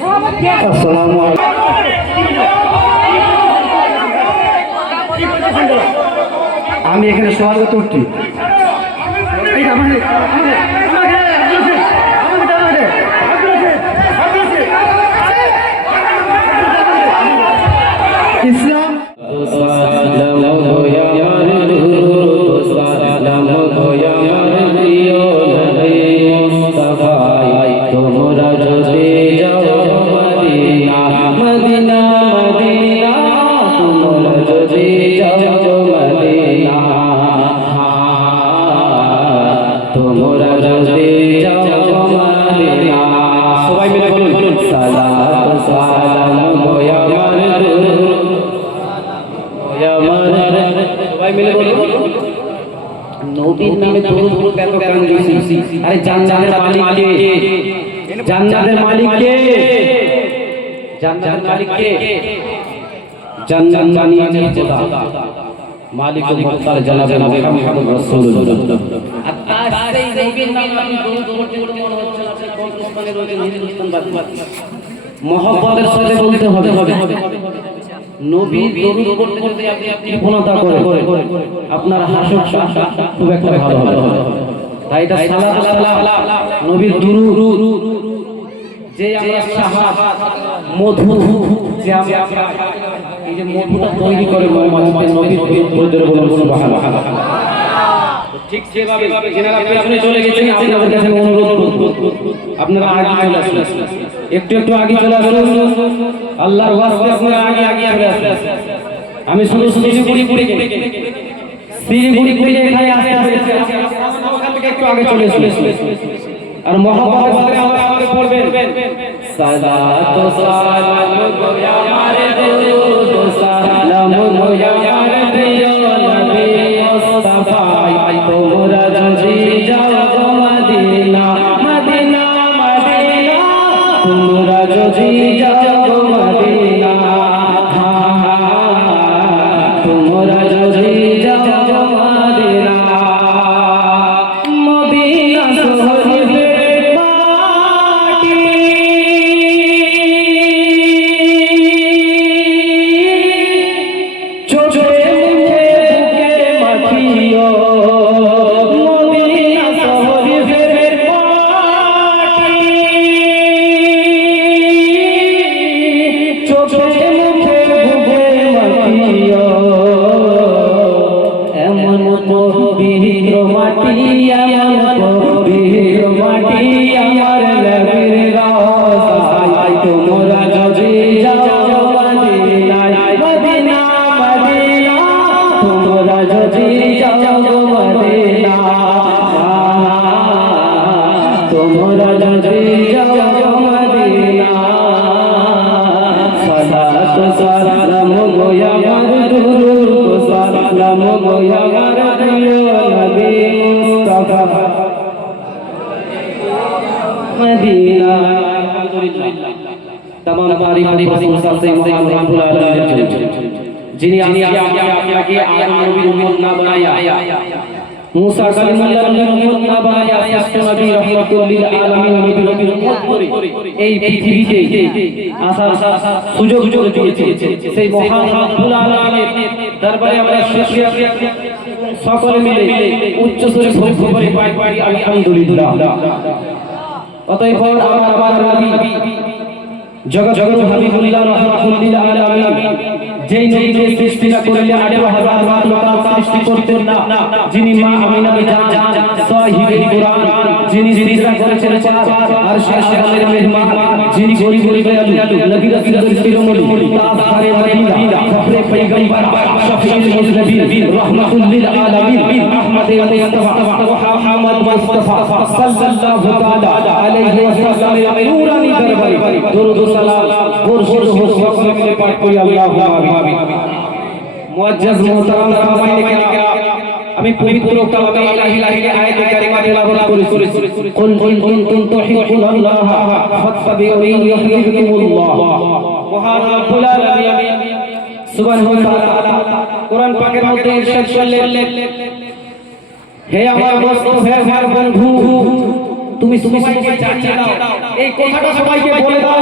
সভাপতি আমি এখানে স্বাগত করছি মুখতার জনাবে মুহাম্মদ রাসূলুল্লাহ। আর তার সেই নবীর নামে আমি দরুদ পড়তে পড়তে মনে হচ্ছে কোন কোম্পানি রয়েছেন হিন্দুস্তান বাদ মহব্বতের সাথে বলতে হবে। হবে। নবী দরুদ পড়তে পড়তে আপনি আপনি প্রণতা করে। আপনার হাসক খুব একটা ভালো হবে। তাই এটা সালাত সালাম। নবীর দুরুদ যে আমরা মধু যে আমরা করে আমি শুধু শিলিগুড়ি করে শিলিগুড়ি করে এখানে আসতে সাথে আমরা দুরুদ আপনাকে আদম নবীর উম্মত না বানায়া মুসা কালিমুল্লাহ নবীর উম্মত না বানায়া শ্রেষ্ঠ নবী রাহমাতুল লিল আলামিন নবীর উম্মত করে এই পৃথিবীতে আসার সুযোগ করে দিয়েছে। সেই মহান রব্বুল আলামিনের দরবারে আমরা শুকরিয়া সকলে মিলে উচ্চ স্বরে ভোগ করে পাই পাই আলহামদুলিল্লাহ। অতএব আমার আমার নবী জগৎ জগৎ হাবিবুল্লাহ রাহমাতুল্লিল আলামিন যেই নবীকে সৃষ্টি না করলে আঠারো হাজার মাখলুকাত সৃষ্টি করতেন না। যিনি মা আমিনাকে জান সাহিবে কুরআন, যিনি সিজদা করেছেন চার, আর শাসনের মেহমান, যিনি গরিব দয়ালু নবী রাসূলের শিরোমণি তাফারে মদিনা ফখরে পয়গম্বর শফিউল মুজনবিন রাহমাতুল্লিল আলামিন আহমদ মুস্তাফা মুহাম্মদ মুস্তাফা, সাল্লাল্লাহু তাআলা আলাইহি ওয়াসাল্লাম নূরানি দরবারে দরুদ ও সালাম বর্ষিত হোক সকলে মিলে পাঠ করি আল্লাহু আমিন মুআজ্জাজ মুহতারাম সামাইনে হে আমার বন্ধু। তুমি তুমি সবাইকে জানিয়ে দাও। এই কথাটা সবাইকে বলে দাও।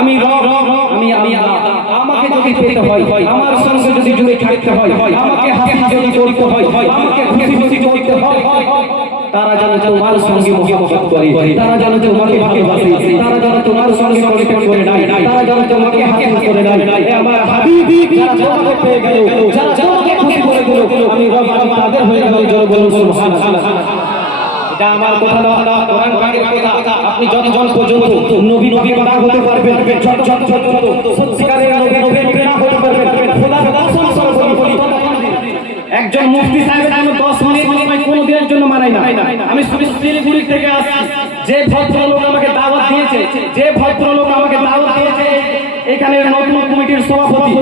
আমি রব, আমি আমি। আমাকে যদি পেতে হয়, আমার সঙ্গে যদি জুড়ে থাকতে হয়, আমাকে হাসি যদি করতে হয়, আমাকে খুশি খুশি করতে হয়, তারা যেন তোমার সঙ্গে করে, তারা যেন তোমাকে তারা তোমার সঙ্গে করে নাই, তারা তোমাকে করে নাই। আমার হাবিবি, যারা পেয়ে গেল, যারা খুশি করে আমি রব, আমি তাদের হয়ে গেল বলুন, সুবহানাল্লাহ। এটা আমার কথা আপনি যতক্ষণ পর্যন্ত নবী নবী কথা হতে পারবেন, যত যত যত সত্যিকারের নবী নবী প্রেরণা হতে পারবেন খোদার করে বলি। একজন মুফতি সাহেবের জন্য দশ মিনিট সময় কোনো দিনের জন্য মানাই না। আমি শুধু শিলিগুড়ি থেকে আসছি। যে ভদ্রলোক আমাকে দাওয়াত দিয়েছে, যে ভদ্রলোক আমাকে দাওয়াত দিয়েছে, এখানে নতুন কমিটির সভাপতি।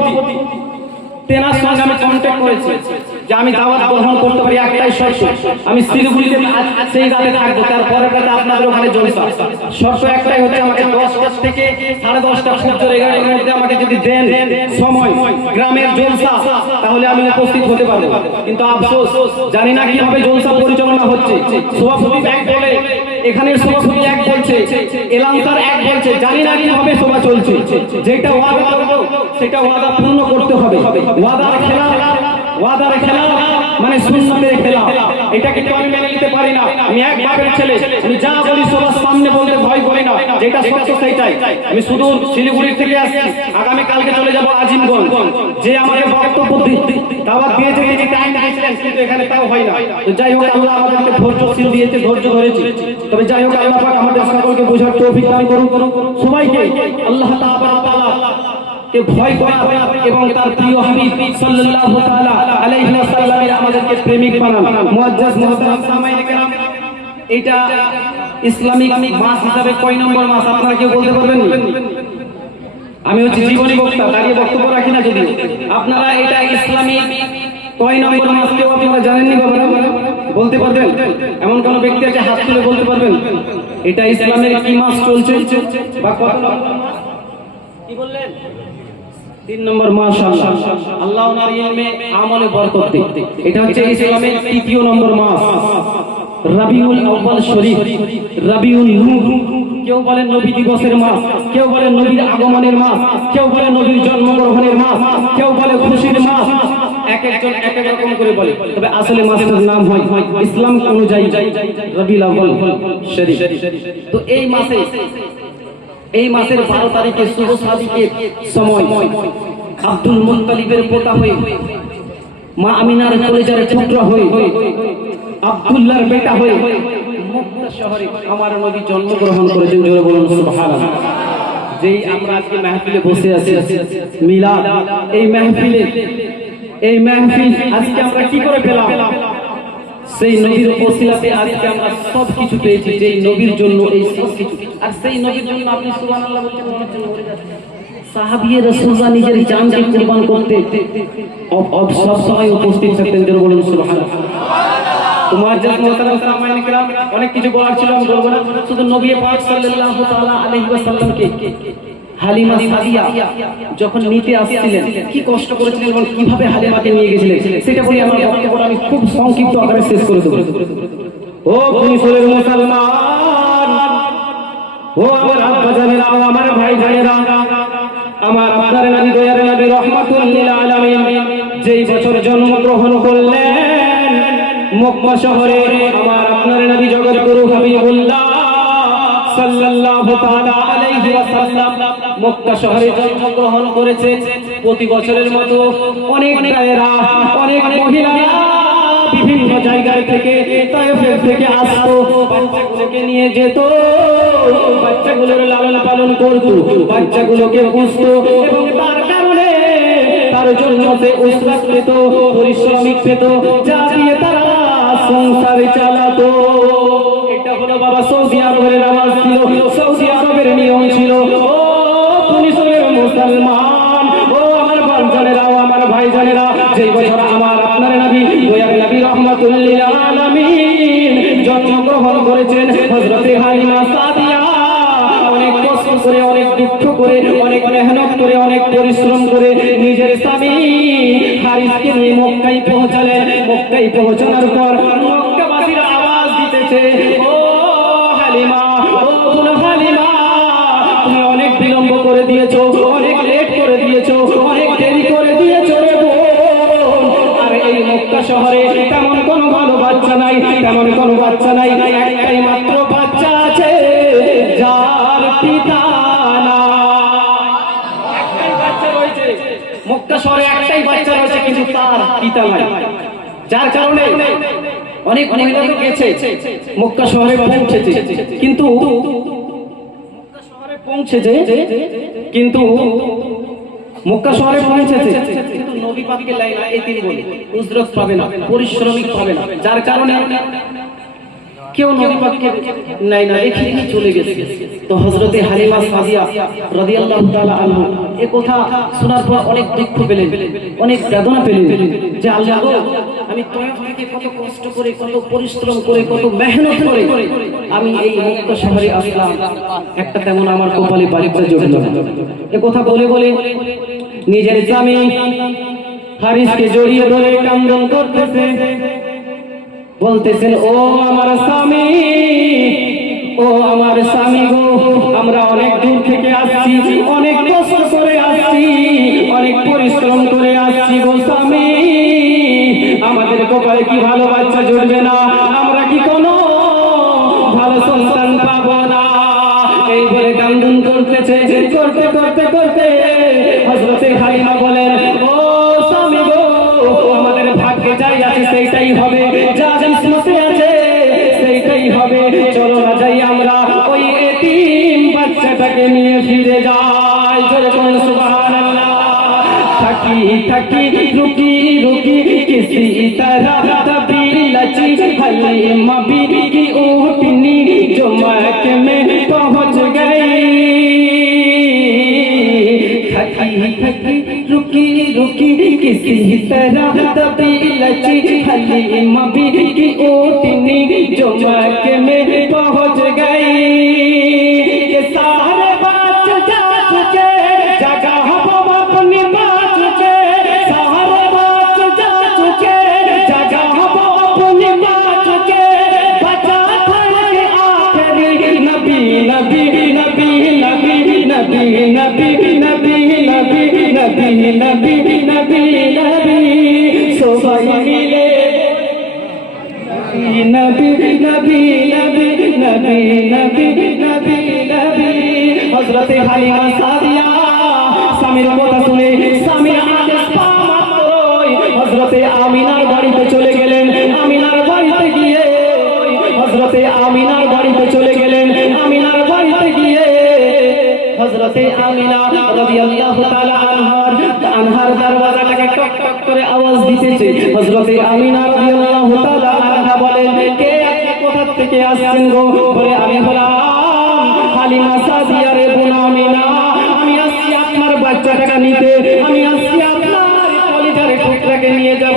তেনার সঙ্গে আমি কন্ট্যাক্ট করেছি। যে আমি দাওয়াত গ্রহণ করতে পারি একটাই শর্ত, আমি শিলিগুড়িতে সেই রাতে থাকব, তারপরের রাতে আপনাদের ওখানে জলসা শর্ত একটাই হচ্ছে আমাকে দশটা থেকে সাড়ে দশটা সূর্য এগারোটার মধ্যে আমাকে যদি দেন সময়, গ্রামের জলসা, তাহলে আমি উপস্থিত হতে পারব। কিন্তু আফসোস, জানি না কীভাবে জলসা পরিচালনা হচ্ছে। সভাপতি এক বলে, এখানের সভাপতি এক বলছে এলান্তার এক বলছে, জানি না কীভাবে সভা চলছে। যেটা ওয়াদা করব, সেটা ওয়াদা পূর্ণ করতে হবে। ওয়াদার খেলা ওয়াদার খেলা মানে সুন্নতের খেলা। এটা কিন্তু আমি মেনে নিতে পারি না। আমি এক বাপের ছেলে। আমি যা বলি সবার সামনে বলতে ভয় করি না। যেটা সত্য সেইটাই। আমি শুধু শিলিগুড়ি থেকে আসছি। আগামী কালকে চলে যাব আজিমগঞ্জ। যে আমাকে বক্তব্য দাওয়াত দিয়েছে যে টাইম দিয়েছিলেন, কিন্তু এখানে তাও হয় না। তো যাই হোক, আল্লাহ আমাদেরকে ধৈর্যশীল দিয়েছে, ধৈর্য ধরেছি। তবে যাই হোক, আল্লাহ পাক আমাদের সকলকে বোঝার তৌফিক দান করুন সবাইকে আল্লাহ তাআলা কে ভয় করা এবং তার প্রিয় হাবিব সাল্লাল্লাহু তাআলা আলাইহি ওয়াসাল্লামের আমাদেরকে প্রেমিক বানান। মুআজ্জাজ মুহতারাম সামাইয়ে কেরাম, এটা ইসলামিক মাস হিসাবে কয় নম্বর মাস? আপনারা কেউ বলতে পারবেন আমি হচ্ছে জীবনী বক্তা, দাঁড়িয়ে বক্তব্য রাখি না যদি আপনারা এটা ইসলামিক কয় নম্বর মাস কেউ আপনারা জানেননি বাবারা? বলতে পারবেন? এমন কোন ব্যক্তি আছে হাত তুলে বলতে পারবেন? এটা ইসলামের কি মাস চলছে? বা কত নম্বর মাস? কি বললেন? তিন নম্বর মাস আল্লাহ ওনার ইলমে আমলে বরকত এটা হচ্ছে ইসলামের তৃতীয় নম্বর মাস। রবিউল আউয়াল শরীফ, রবিউল নূর। কেউ বলেন নবী দিবসের মাস, কেউ বলেন নবীর আগমনের মাস, কেউ বলে নবীর জন্মগ্রহণের মাস, কেউ বলে খুশির মাস। এক একজন এক এক রকম করে বলে। তবে আসলে মাসের নাম হয় ইসলাম অনুযায়ী রবিউল আউয়াল শরীফ। তো এই মাসে এই মাসের বারো তারিখে শুভ সাদিকের সময়। আব্দুল মুত্তালিবের পোতা হয়ে। মা আমিনার কলেজার পুত্র হয়ে। আব্দুল্লাহর বেটা হয়ে। আমার জন্মগ্রহণ বলুন বসে এই এই কি করে সেই নবীর ওসিলাতে আজকে আমরা সব কিছু পেয়েছি যেই নবীর জন্য এই সব কিছু আর সেই নবীর জন্য আপনি সুবহানাল্লাহ বলতে মনের জন্য মরে যাচ্ছেন সাহাবিয়ে রাসূলুল্লাহ নিজের জানকে কুরবান করতে অব- অব- সব সময় উপস্থিত থাকতেন যেন বলুন সুবহানাল্লাহ তোমার যে মোহতারাম সামাইন کرام অনেক কিছু বলার ছিল আমি বলবো না শুধু নবী পাক সাল্লাল্লাহু তাআলা আলাইহি ওয়াসাল্লামকে হালিমা সাদিয়া যখন নিতে আসছিলেন, কি কষ্ট করেছিলেন এবং কীভাবে হালিমাকে নিয়ে গেছিলেন? সেটা বলি আমার বক্তব্য আমি খুব সংক্ষিপ্ত আকারে শেষ করে দেবো। ও মিশরের মুসলমান, ও আমার আব্বা জানেরা, ও আমার ভাই জানেরা, আমার আপনার নবী দয়ার নবী রহমাতুল লিল আলামিন যেই বছর জন্মগ্রহণ করলেন, মক্কা শহরে আমার আপনার নবী জগৎগুরু হাবিবুল্লাহ সাল্লাল্লাহু তাআলা আলাইহি ওয়াসাল্লাম মক্কা শহরে জন্মগ্রহণ করেছে। প্রতি বছরের মতো অনেক ভাইয়েরা অনেক মহিলারা বিভিন্ন জায়গায় থেকে তায়েফের থেকে আসতো, বাচ্চাগুলোকে নিয়ে যেত। বাচ্চাগুলোর লালন পালন করতো, বাচ্চাগুলোকে পুষতো এবং তার কারণে তার জন্য সে উসরাত পেত, পরিশ্রমিক পেত, যা দিয়ে তারা সংসার চালাতো। বাবা সৌদি আরবের নামাজ ছিল, সৌদি আরবের নিয়ম ছিল, ও পুলিশের মুসলমান, ও আমার বাঞ্জানেরা ও আমার ভাইজানেরা, যেই বছর আমার আপনার নবী, দয়ার নবী রহমাতুল্লিল জন্মগ্রহণ করেছেন, হযরতে হালিমা সাদিয়া, অনেক কষ্ট করে, অনেক দুঃখ করে, অনেক মেহনত করে, অনেক পরিশ্রম করে নিজের স্বামী হারিসকে নিয়ে মক্কায় পৌঁছালেন। মক্কায় পৌঁছানোর পর মক্কাবাসীরা আওয়াজ দিতেছে মক্কা শহরে একটাই বাচ্চা রয়েছে, কিন্তু তার পিতা নাই। যার কারণে অনেক মহিলা তো গেছে মক্কা পৌঁছেছে। কিন্তু মক্কা পৌঁছেছে, কিন্তু মক্কা শহরে পরিশ্রমিক না। যার কারণে কেউ নবী পাককে নাই না রেখে রেখে চলে গেছে। তো হযরতে হালিমা সাদিয়া রাদিয়াল্লাহু তাআলা আনহা এই কথা শোনার পর অনেক দুঃখ পেলেন, অনেক বেদনা পেলেন যে আল্লাহ, আমি তয়ফ থেকে কত কষ্ট করে, কত পরিশ্রম করে, কত মেহনত করে আমি এই মক্কা শহরে আসলাম। একটা তেমন আমার কপালে বাড়িতে জড়িত এ কথা বলে বলে নিজের স্বামী হারিসকে জড়িয়ে ধরে কান্দন করতেছে। বলতেছেন, ও আমার স্বামী, ও আমার স্বামী গো, আমরা অনেক দূর থেকে আসছি, অনেক কষ্ট করে আসছি, অনেক পরিশ্রম করে আসছি গো স্বামী। আমাদের কপালে কি ভালো বাচ্চা জুটবে না? আমরা কি কোনো ভালো সন্তান পাবো না? এই বলে কান্দন করতেছে, করতে করতে করতে হজরতে হালিমা বলেন, ও স্বামী গো, আমাদের ভাগ্যে যাই আছে সেইটাই হবে। নিয়ে ফিরে যাই জোরে বলুন সুবহানাল্লাহ थकी थकी रुकी रुकी किसी तरह दबी लची हलीमा बीबी की ऊँटनी जो महक में पहुँच गई थकी थकी रुकी रुकी किसी तरह दबी लची हलीमा बीबी की ऊँटनी जो महक में पहुँच गई আমিনা টক টক করে আওয়াজ দিতেছে। হযরতে আমিনা বলেন, কে আপনি কোথা থেকে আসছেন গো? বলে, আমি বললাম বোন আমিনা আমি আসছি আপনার বাচ্চাটাকে নিতে। আমি আসছি আপনার কলিজার টুকরাকে নিয়ে যাব।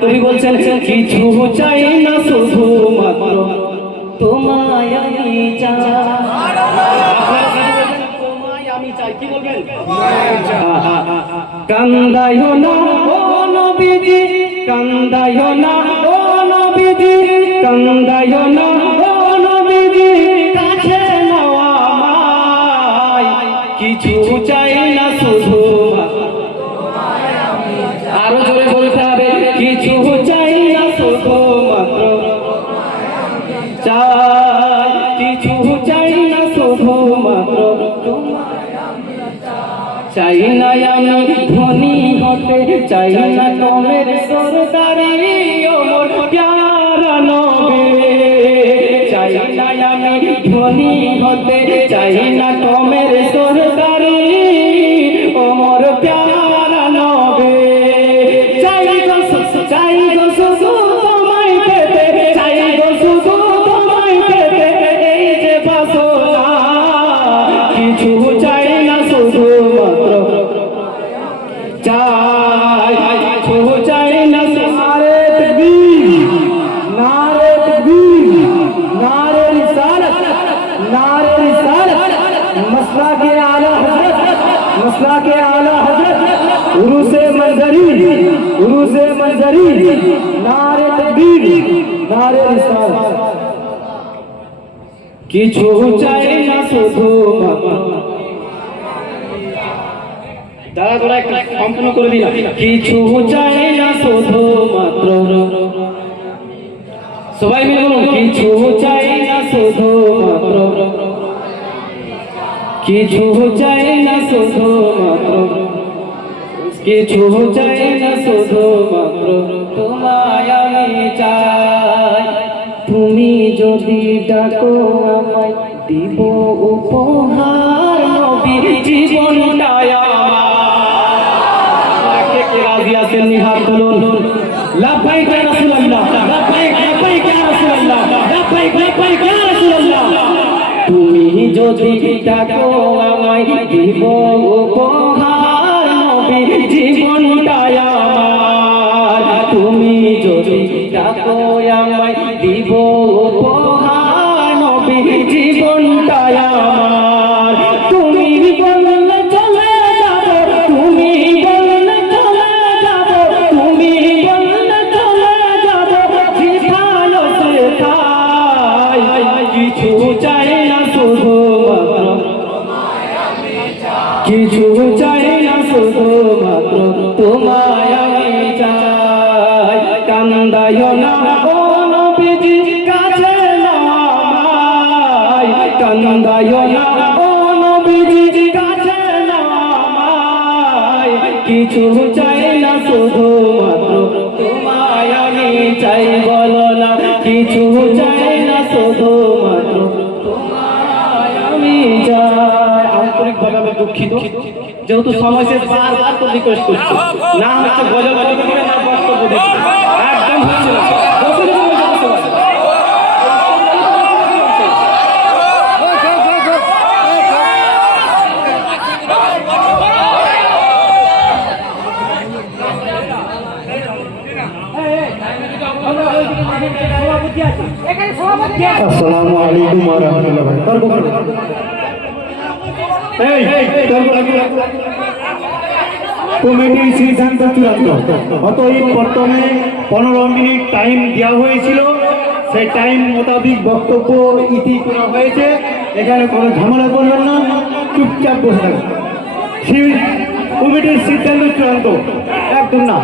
তুমি বলছেন কিছু চাই না শুধু মাত্র তোমায় আমি চাই। তোমায় আমি চাই। কি বলবেন? কান্দায় না ও নবীজি কান্দায় না ও নবীজি কান্দায় না চাই কিছু চাই চাই না শুধু মাত্র। সবাই মিলে বলুন, কিছু চাই না শুধু মাত্র। কিছু চাই না শুধু মাত্র। কিছু চাই না শুধু মাত্র। তোমায় আমি তুমি যদি ডাকো আমায়, দিব উপহার নবী জীবনটায় আমার। কে কে রাজি আছেন নিহার তুলুন লাভবাইক ইয়া রাসূলুল্লাহ? রাসূলুল্লাহ? রাসূলুল্লাহ? তুমি যদি ডাকো আমায়, দিব উপহার নবী জীবনটায় আমার। তুমি যদি ডাকো আমায়, দিব কিছু চাই না শুধুমাত্র তোমায় আমি চাই। কান্দায় না ও নবীজি, কাছে নামাই কান্দায় না ও নবীজি, কাছে নামাই কিছু চাই দুঃখিত। যেহেতু সময় শেষ বারবার তো রিকোয়েস্ট করছি। না হচ্ছে গজল গজল করে আমার বক্তব্য দিচ্ছি একদম হচ্ছে না বসে বসে বসে বসে বসে। সভাপতি আছে এখানে সভাপতি আছে আসসালামু আলাইকুম ওয়া রাহমাতুল্লাহি তর্ক করো এই তর্ক করো কমিটির সিদ্ধান্ত চূড়ান্ত। অতএব প্রথমে পনেরো মিনিট টাইম দেওয়া হয়েছিল। সেই টাইম মোতাবিক বক্তব্য ইতি করা হয়েছে। এখানে কোনো ঝামেলা করবেন না। চুপচাপ বসে থাকুন। সি- কমিটির সিদ্ধান্ত চূড়ান্ত। একদম না।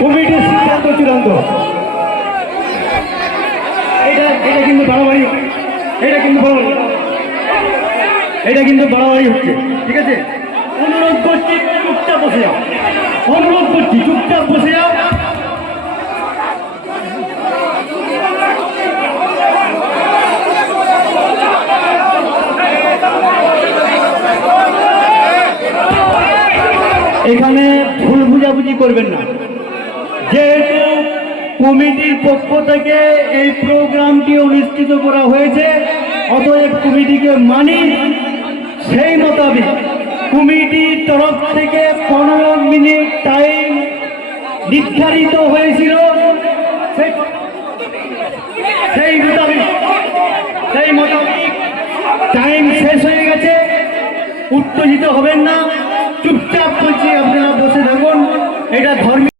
কমিটির সিদ্ধান্ত চূড়ান্ত। এটা এটা কিন্তু বাড়াবাড়ি। এটা কিন্তু বাড়াবাড়ি। এটা কিন্তু বাড়াবাড়ি হচ্ছে, ঠিক আছে? অনুরোধ করছি, চুপচাপ বসে যাও। অনুরোধ করছি, চুপচাপ বসে যাও। এখানে ভুল বুঝাবুঝি করবেন না। যেহেতু কমিটির পক্ষ থেকে এই প্রোগ্রামটি অনুষ্ঠিত করা হয়েছে, অতএব কমিটিকে মানি সেই মোতাবেক কমিটির তরফ থেকে পনেরো মিনিট টাইম নির্ধারিত হয়েছিল। সেই- মোতাবেক, সেই মোতাবেক টাইম শেষ হয়ে গেছে। উত্তেজিত হবেন না। চুপচাপ বলছি আপনারা বসে থাকুন। এটা ধর্মীয়